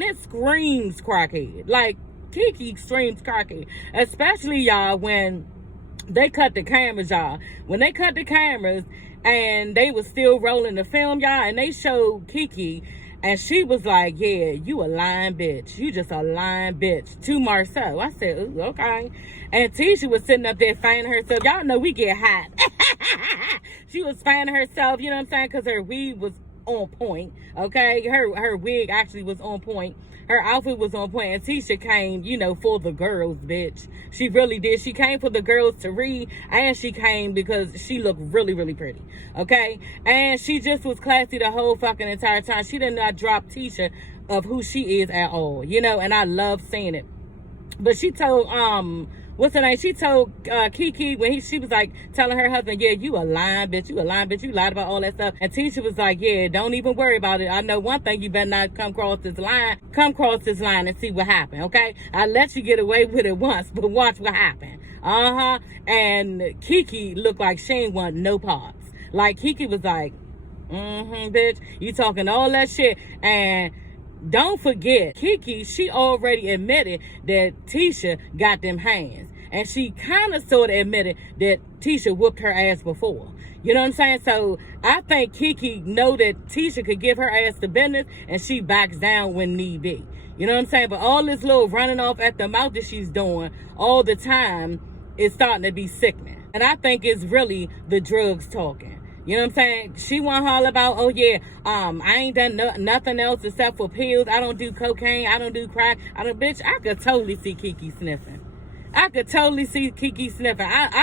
and it screams crackhead. Like, Kiki screams crackhead. Especially, y'all, when they cut the cameras, y'all. When they cut the cameras and they was still rolling the film, y'all, and they showed Kiki, and she was like, yeah, you a lying bitch. You just a lying bitch to Marcel. I said, ooh, okay. And Tisha was sitting up there fanning herself. Y'all know we get hot. She was fanning herself, you know what I'm saying? Because her weave was on point, okay? Her wig actually was on point. Her outfit was on point. And Tisha came, you know, for the girls, bitch. She really did. She came for the girls to read, and she came because she looked really, really pretty, okay? And she just was classy the whole fucking entire time. She did not drop Tisha of who she is at all, you know? And I love seeing it. But she told, what's her name? She told Kiki when she was like telling her husband, yeah, you a lying bitch, you a lying bitch, you lied about all that stuff. And Tisha was like, yeah, don't even worry about it. I know one thing, you better not come across this line and see what happened, okay? I let you get away with it once, but watch what happened. And Kiki looked like she ain't want no parts. Like, Kiki was like, bitch, you talking all that shit. And don't forget, Kiki, she already admitted that Tisha got them hands. And she kind of sort of admitted that Tisha whooped her ass before. You know what I'm saying? So I think Kiki know that Tisha could give her ass the business, and she backs down when need be. You know what I'm saying? But all this little running off at the mouth that she's doing all the time is starting to be sickening. And I think it's really the drugs talking. You know what I'm saying? She want to holler about, oh yeah, I ain't done nothing else except for pills. I don't do cocaine. I don't do crack. Bitch, I could totally see Kiki sniffing. I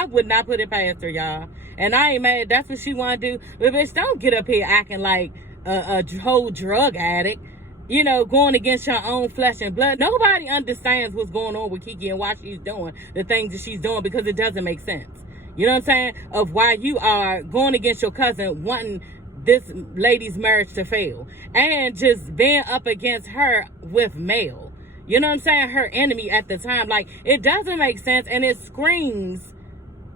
would not put it past her, y'all. And I ain't mad. That's what she want to do. But bitch, don't get up here acting like a whole drug addict. You know, going against your own flesh and blood. Nobody understands what's going on with Kiki and why she's doing the things that she's doing, because it doesn't make sense. You know what I'm saying? Of why you are going against your cousin, wanting this lady's marriage to fail. And just being up against her with mail. You know what I'm saying? Her enemy at the time. Like, it doesn't make sense, and it screams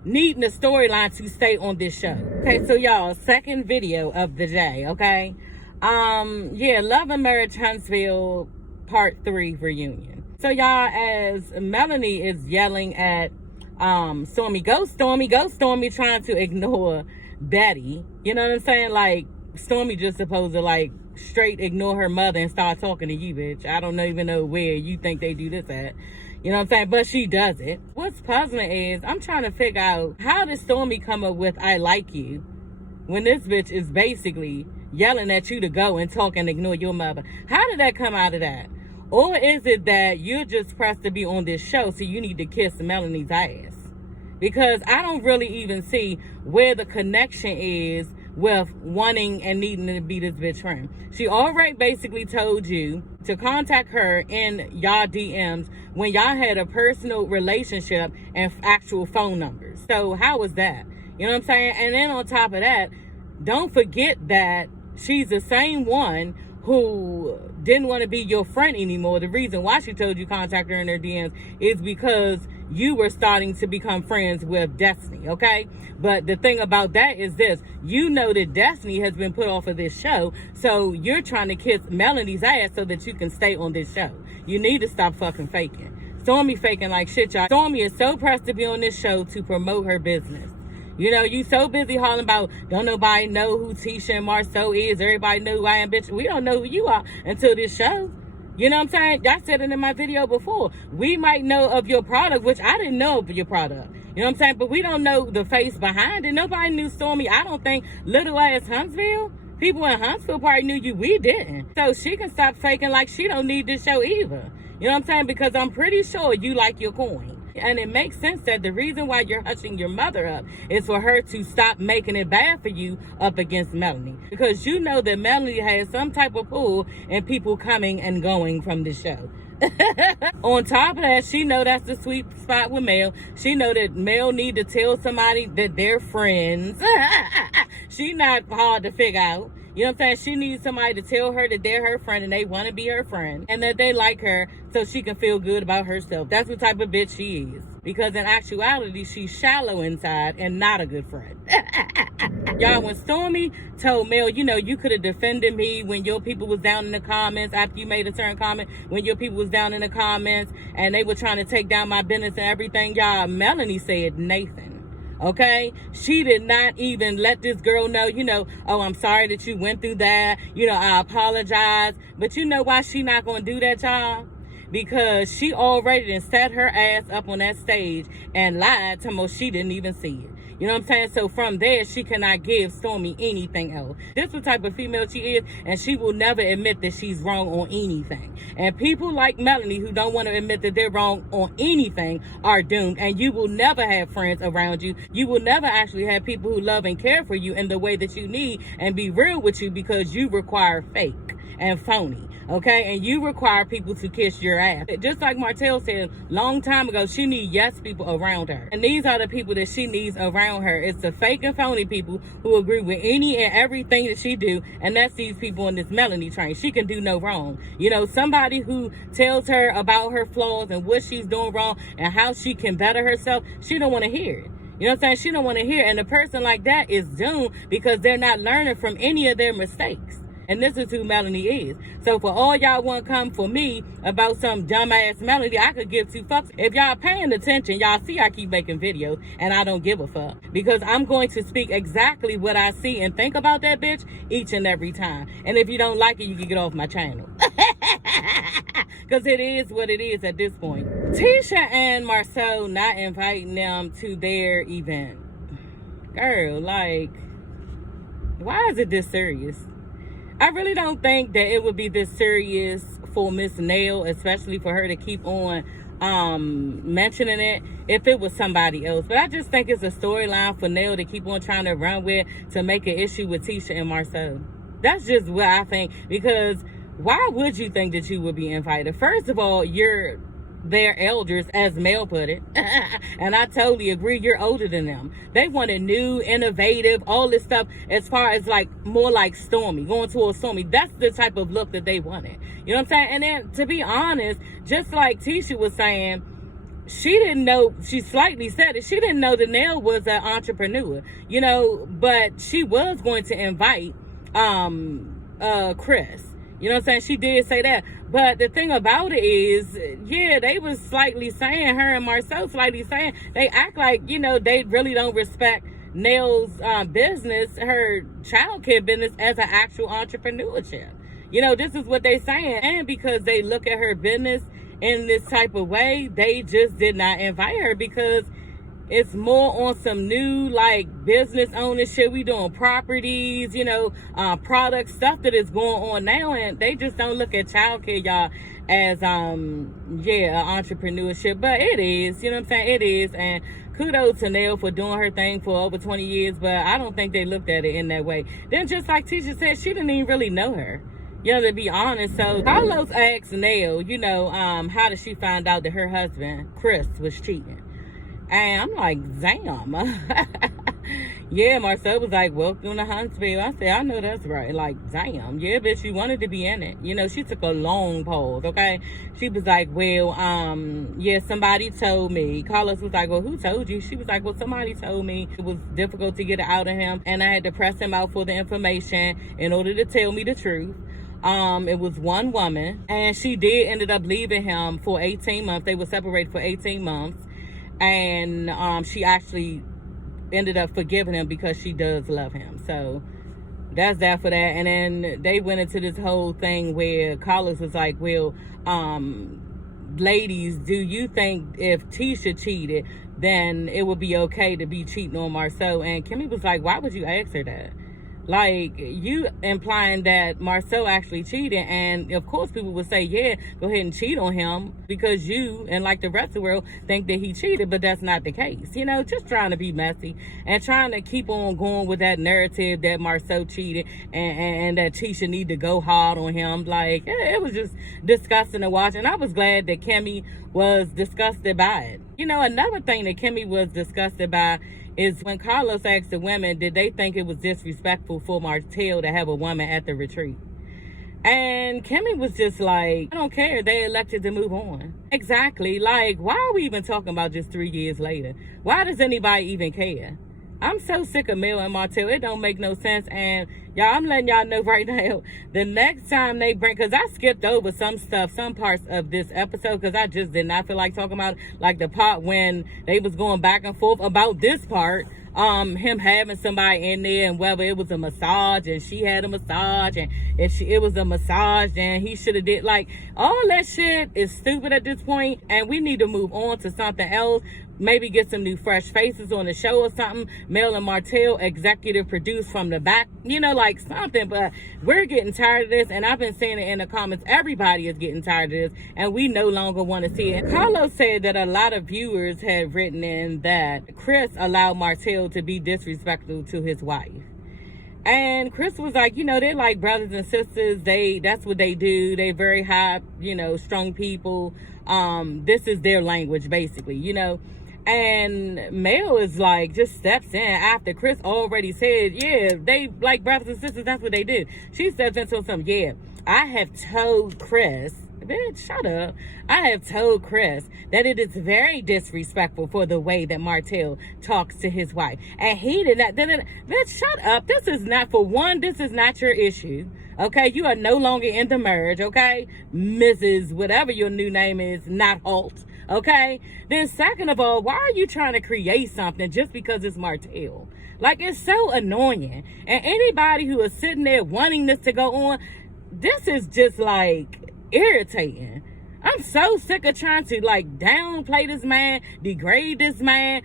needing a storyline to stay on this show. Okay, so y'all, second video of the day, okay? Yeah, Love and Marriage Huntsville Part 3 reunion. So y'all, as Melanie is yelling at Stormy, go Stormy, trying to ignore Betty. You know what I'm saying? Like, Stormy just supposed to, like, straight ignore her mother and start talking to you, bitch. I don't even know where you think they do this at. You know what I'm saying? But she does it. What's puzzling is, I'm trying to figure out, how did Stormy come up with I like you when this bitch is basically yelling at you to go and talk and ignore your mother? How did that come out of that? Or is it that you're just pressed to be on this show, so you need to kiss Melanie's ass? Because I don't really even see where the connection is with wanting and needing to be this bitch friend. She already basically told you to contact her in y'all DMs when y'all had a personal relationship and actual phone numbers. So how was that? You know what I'm saying? And then on top of that, don't forget that she's the same one who didn't want to be your friend anymore. The reason why she told you contact her in her DMs is because you were starting to become friends with Destiny, okay? But the thing about that is this. You know that Destiny has been put off of this show, so you're trying to kiss Melanie's ass so that you can stay on this show. You need to stop fucking faking. Stormy faking like shit, y'all. Stormy is so pressed to be on this show to promote her business. You know, you so busy hollering about, don't nobody know who Tisha and Marceau is. Everybody know who I am, bitch. We don't know who you are until this show. You know what I'm saying? I said it in my video before. We might know of your product, which I didn't know of your product. You know what I'm saying? But we don't know the face behind it. Nobody knew Stormy. I don't think little ass Huntsville. People in Huntsville probably knew you. We didn't. So she can stop faking like she don't need this show either. You know what I'm saying? Because I'm pretty sure you like your coin. And it makes sense that the reason why you're hushing your mother up is for her to stop making it bad for you up against Melanie. Because you know that Melanie has some type of pull in people coming and going from the show. On top of that, she know that's the sweet spot with Mel. She know that Mel need to tell somebody that they're friends. She not hard to figure out. You know what I'm saying? She needs somebody to tell her that they're her friend and they want to be her friend and that they like her so she can feel good about herself. That's what type of bitch she is. Because in actuality, she's shallow inside and not a good friend. Y'all, when Stormy told Mel, you know, you could have defended me when your people was down in the comments after you made a certain comment, when your people was down in the comments and they were trying to take down my business and everything, y'all, Melanie said Nathan. Okay, she did not even let this girl know, you know, oh, I'm sorry that you went through that, you know, I apologize. But you know why she not gonna do that, y'all? Because she already done set her ass up on that stage and lied to most she didn't even see it. You know what I'm saying? So from there, she cannot give Stormy anything else. This what type of female she is, and she will never admit that she's wrong on anything. And people like Melanie who don't want to admit that they're wrong on anything are doomed. And you will never have friends around you. You will never actually have people who love and care for you in the way that you need and be real with you, because you require fake and phony. Okay, and you require people to kiss your ass. Just like Martell said long time ago, she needs yes people around her. And these are the people that she needs around her. It's the fake and phony people who agree with any and everything that she do. And that's these people in this Melanie train. She can do no wrong. You know, somebody who tells her about her flaws and what she's doing wrong and how she can better herself, she don't want to hear it. You know what I'm saying? She don't want to hear it. And a person like that is doomed because they're not learning from any of their mistakes. And this is who Melanie is. So for all y'all want to come for me about some dumbass Melanie, I could give two fucks. If y'all paying attention, y'all see I keep making videos and I don't give a fuck. Because I'm going to speak exactly what I see and think about that bitch each and every time. And if you don't like it, you can get off my channel. Because it is what it is at this point. Tisha and Marceau not inviting them to their event. Girl, like, why is it this serious? I really don't think that it would be this serious for Miss Nail, especially for her to keep on mentioning it if it was somebody else. But I just think it's a storyline for Nail to keep on trying to run with to make an issue with Tisha and Marceau. That's just what I think. Because why would you think that you would be invited? First of all, you're their elders, as Mel put it. And I totally agree, you're older than them. They wanted new, innovative, all this stuff as far as like more like Stormy, going towards Stormy. That's the type of look that they wanted. You know what I'm saying? And then to be honest, just like Tisha was saying, she didn't know, she slightly said it, she didn't know that Nell was an entrepreneur, you know, but she was going to invite Chris. You know what I'm saying? She did say that. But the thing about it is, yeah, they was slightly saying, her and Marceau slightly saying, they act like, you know, they really don't respect Nell's business, her childcare business, as an actual entrepreneurship. You know, this is what they saying. And because they look at her business in this type of way, they just did not invite her because it's more on some new, like, business ownership. We doing properties, you know, product stuff that is going on now. And they just don't look at childcare, y'all, as, entrepreneurship. But it is, you know what I'm saying? It is. And kudos to Nell for doing her thing for over 20 years. But I don't think they looked at it in that way. Then just like Tisha said, she didn't even really know her. You know, to be honest. So Carlos asked Nell, you know, how did she find out that her husband, Chris, was cheating? And I'm like, damn. Yeah, Marceau was like, welcome to Huntsville. I said, I know that's right. Like, damn. Yeah, bitch, you wanted to be in it. You know, she took a long pause, okay? She was like, well, yeah, somebody told me. Carlos was like, well, who told you? She was like, well, somebody told me. It was difficult to get it out of him. And I had to press him out for the information in order to tell me the truth. It was one woman. And she did ended up leaving him for 18 months. They were separated for 18 months. And she actually ended up forgiving him because she does love him. So that's that for that. And then they went into this whole thing where Carlos was like, well, ladies, do you think if Tisha cheated, then it would be okay to be cheating on Marceau? And Kimmy was like, why would you ask her that? Like, you implying that Marceau actually cheated, and of course people would say, yeah, go ahead and cheat on him because you, and like the rest of the world, think that he cheated, but that's not the case. You know, just trying to be messy and trying to keep on going with that narrative that Marceau cheated and that Tisha need to go hard on him. Like, it was just disgusting to watch, and I was glad that Kimmy was disgusted by it. You know, another thing that Kimmy was disgusted by is when Carlos asked the women, did they think it was disrespectful for Martell to have a woman at the retreat? And Kimmy was just like, I don't care. They elected to move on. Exactly. Like, why are we even talking about just 3 years later? Why does anybody even care? I'm so sick of Mel and Martell. It don't make no sense. And y'all, I'm letting y'all know right now, the next time they bring, because I skipped over some stuff, some parts of this episode, because I just did not feel like talking about it. Like the part when they was going back and forth about this part. Him having somebody in there, and whether it was a massage and she had a massage, and if it was a massage and he should have did, like, all that shit is stupid at this point, and we need to move on to something else. Maybe get some new fresh faces on the show or something. Mel and Martell executive produced from the back, you know, like something. But we're getting tired of this, and I've been saying it in the comments. Everybody is getting tired of this, and we no longer want to see it. Carlos said that a lot of viewers had written in that Chris allowed Martell to be disrespectful to his wife. And Chris was like, you know, they're like brothers and sisters. That's what they do. They very high, you know, strong people. This is their language, basically, you know. And Mel is like, just steps in after Chris already said, yeah, they like brothers and sisters, that's what they do. She steps into some, yeah, I have told Chris, bitch, shut up. I have told Chris that it is very disrespectful for the way that Martell talks to his wife. And he did not, bitch, shut up. This is not, for one, this is not your issue. Okay, you are no longer in the merge, okay? Mrs. whatever your new name is, not Holt, okay? Then second of all, why are you trying to create something just because it's Martell? Like, it's so annoying. And anybody who is sitting there wanting this to go on, this is just like irritating. I'm so sick of trying to like downplay this man, degrade this man,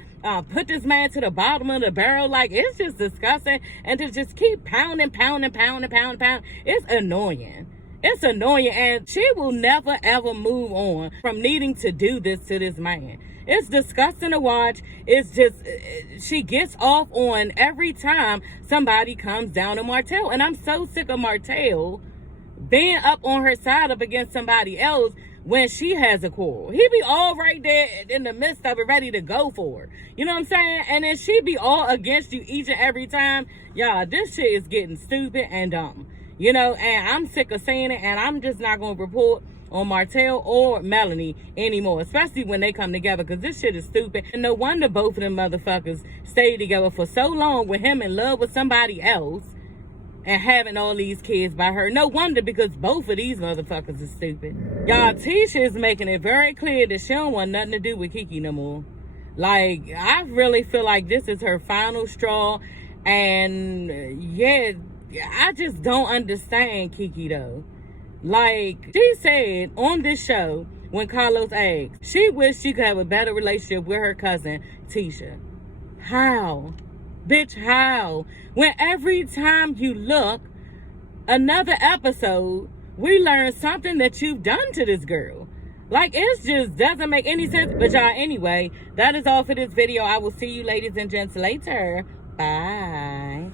put this man to the bottom of the barrel. Like, it's just disgusting. And to just keep pounding. It's annoying. It's annoying. And she will never ever move on from needing to do this to this man. It's disgusting to watch. It's just, she gets off on every time somebody comes down to Martell. And I'm so sick of Martell being up on her side up against somebody else when she has a quarrel. He be all right there in the midst of it, ready to go for her. You know what I'm saying? And then she be all against you each and every time. Y'all, this shit is getting stupid and dumb. You know, and I'm sick of saying it, and I'm just not going to report on Martell or Melanie anymore, especially when they come together, because this shit is stupid. And no wonder both of them motherfuckers stayed together for so long with him in love with somebody else and having all these kids by her. No wonder, because both of these motherfuckers are stupid. Y'all, Tisha is making it very clear that she don't want nothing to do with Kiki no more. Like, I really feel like this is her final straw. And yeah, I just don't understand Kiki though. Like, she said on this show, when Carlos asked, she wished she could have a better relationship with her cousin Tisha. How? Bitch, how? When every time you look, another episode, we learn something that you've done to this girl. Like, it just doesn't make any sense. But y'all, anyway, that is all for this video. I will see you ladies and gents later. Bye.